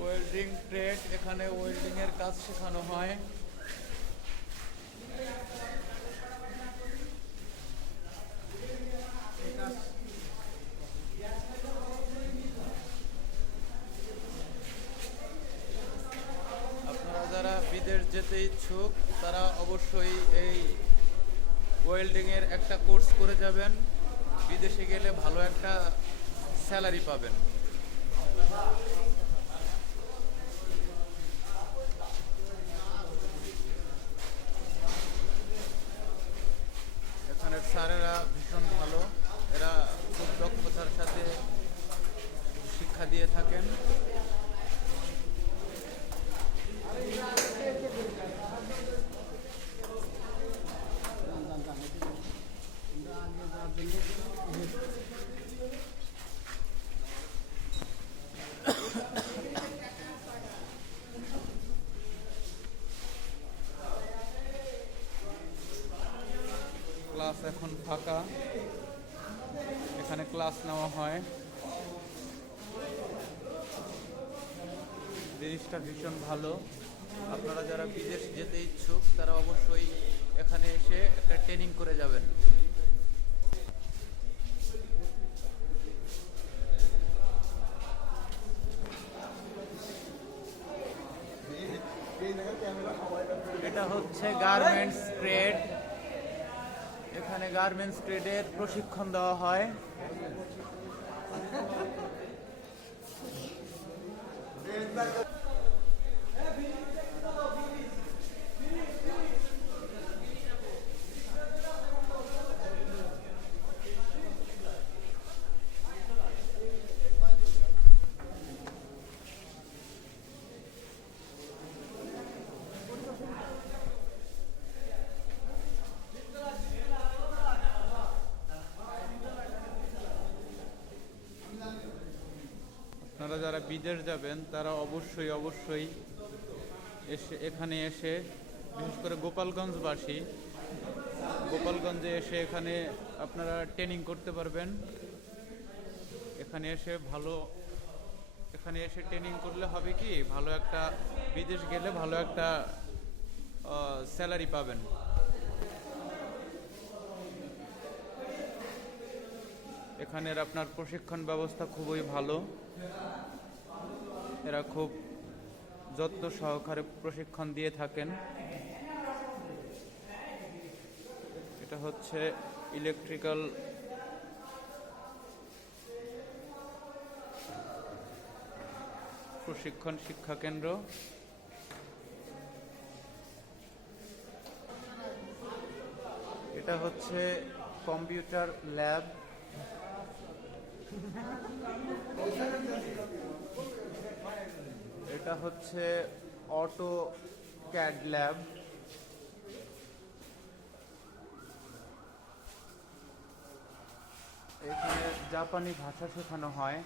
Welding trade, এখানে welding এর কাজ শেখানো হয়। আপনারা যারা বিদেশ যেতে ইচ্ছুক তারা অবশ্যই এই ওয়েল্ডিং এর একটা কোর্স করে যাবেন। বিদেশে গেলে ভালো একটা স্যালারি পাবেন। এখানের স্যারেরা ভীষণ ভালো, এরা খুব দক্ষতার সাথে শিক্ষা দিয়ে থাকেন। ক্লাস এখন ফাঁকা, এখানে ক্লাস নেওয়া হয়। জিনিসটা ভীষণ ভালো। আপনারা যারা বিদেশ যেতে ইচ্ছুক তারা অবশ্যই এখানে এসে একটা ট্রেনিং করে যাবেন। এটা হচ্ছে গার্মেন্টস ট্রেড। এখানে গার্মেন্টস ট্রেডের প্রশিক্ষণ দেওয়া হয়। আপনারা যারা বিদেশ যাবেন তারা অবশ্যই এখানে এসে, বিশেষ করে গোপালগঞ্জবাসী, গোপালগঞ্জে এসে এখানে আপনারা ট্রেনিং করতে পারবেন। এখানে এসে ট্রেনিং করলে হবে কি, ভালো একটা বিদেশ গেলে ভালো একটা স্যালারি পাবেন। এখানের আপনার প্রশিক্ষণ ব্যবস্থা খুবই ভালো, এরা খুব যত্ন সহকারে প্রশিক্ষণ দিয়ে থাকেন। এটা হচ্ছে ইলেকট্রিক্যাল প্রশিক্ষণ শিক্ষা কেন্দ্র। এটা হচ্ছে কম্পিউটার ল্যাব। এটা হচ্ছে অটো ক্যাড ল্যাব। এখানে জাপানি ভাষা শেখানো হয়।